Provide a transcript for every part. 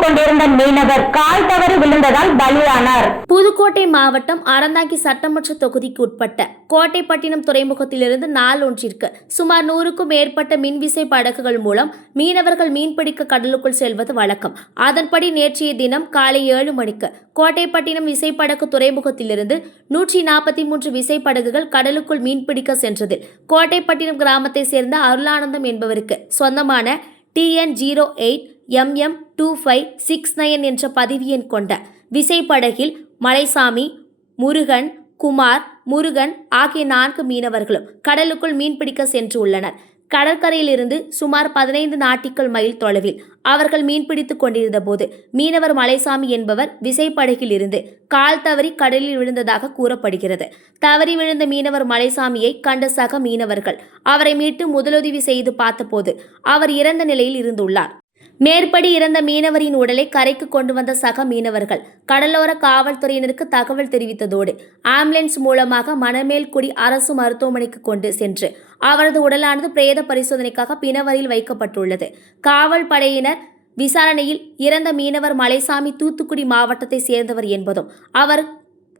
பிடித்துக் கொண்டிருந்த மீனவர் கால் தவறி விழுந்ததால் பலியானார். புதுக்கோட்டை மாவட்டம் அறந்தாங்கி சட்டமன்ற தொகுதிக்கு உட்பட்ட கோட்டைப்பட்டினம் துறைமுகத்திலிருந்து நாள் ஒன்றிற்கு சுமார் 100க்கும் மேற்பட்ட மின்விசை படகுகள் மூலம் மீனவர்கள் மீன்பிடிக்க கடலுக்குள் செல்வது வழக்கம். அதன்படி நேற்றைய தினம் காலை 7 மணிக்கு கோட்டைப்பட்டினம் விசைப்படகு துறைமுகத்திலிருந்து 143 விசைப்படகுகள் கடலுக்குள் மீன்பிடிக்க சென்றதில் கோட்டைப்பட்டினம் கிராமத்தை சேர்ந்த அருளானந்தம் என்பவருக்கு சொந்தமான TN08MM2569 என்ற பதிவு எண் கொண்ட விசைப்படகில் மலைசாமி, முருகன், குமார், முருகன் ஆகிய 4 மீனவர்களும் கடலுக்குள் மீன்பிடிக்க சென்று உள்ளனர். கடற்கரையிலிருந்து சுமார் 15 நாட்டிக்கல் மைல் தொலைவில் அவர்கள் மீன்பிடித்துக் கொண்டிருந்த போது மீனவர் மலைசாமி என்பவர் விசைப்படகில் இருந்து கால் தவறி கடலில் விழுந்ததாக கூறப்படுகிறது. தவறி விழுந்த மீனவர் மலைசாமியை கண்ட சக மீனவர்கள் அவரை மீட்டு முதலுதவி செய்து பார்த்தபோது அவர் இறந்த நிலையில் இருந்துள்ளார். மேற்படி இறந்த மீனவரின் உடலை கரைக்கு கொண்டு வந்த சக மீனவர்கள் கடலோர காவல்துறையினருக்கு தகவல் தெரிவித்ததோடு ஆம்புலன்ஸ் மூலமாக மணமேல்குடி அரசு மருத்துவமனைக்கு கொண்டு சென்று அவரது உடலானது பிரேத பரிசோதனைக்காக பிணவரையில் வைக்கப்பட்டுள்ளது. காவல் படையினர் விசாரணையில் இறந்த மீனவர் மலைசாமி தூத்துக்குடி மாவட்டத்தை சேர்ந்தவர் என்பதும் அவர்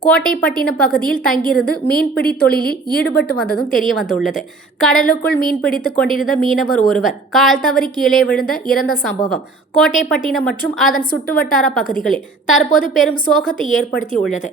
கோட்டைப்பட்டினம் பகுதியில் தங்கியிருந்து மீன்பிடி தொழிலில் ஈடுபட்டு வந்ததும் தெரிய வந்துள்ளது. கடலுக்குள் மீன்பிடித்துக் கொண்டிருந்த மீனவர் ஒருவர் கால் தவறி கீழே விழுந்த இறந்த சம்பவம் கோட்டைப்பட்டினம் மற்றும் அதன் சுற்றுவட்டார பகுதிகளில் தற்போது பெரும் சோகத்தை ஏற்படுத்தி உள்ளது.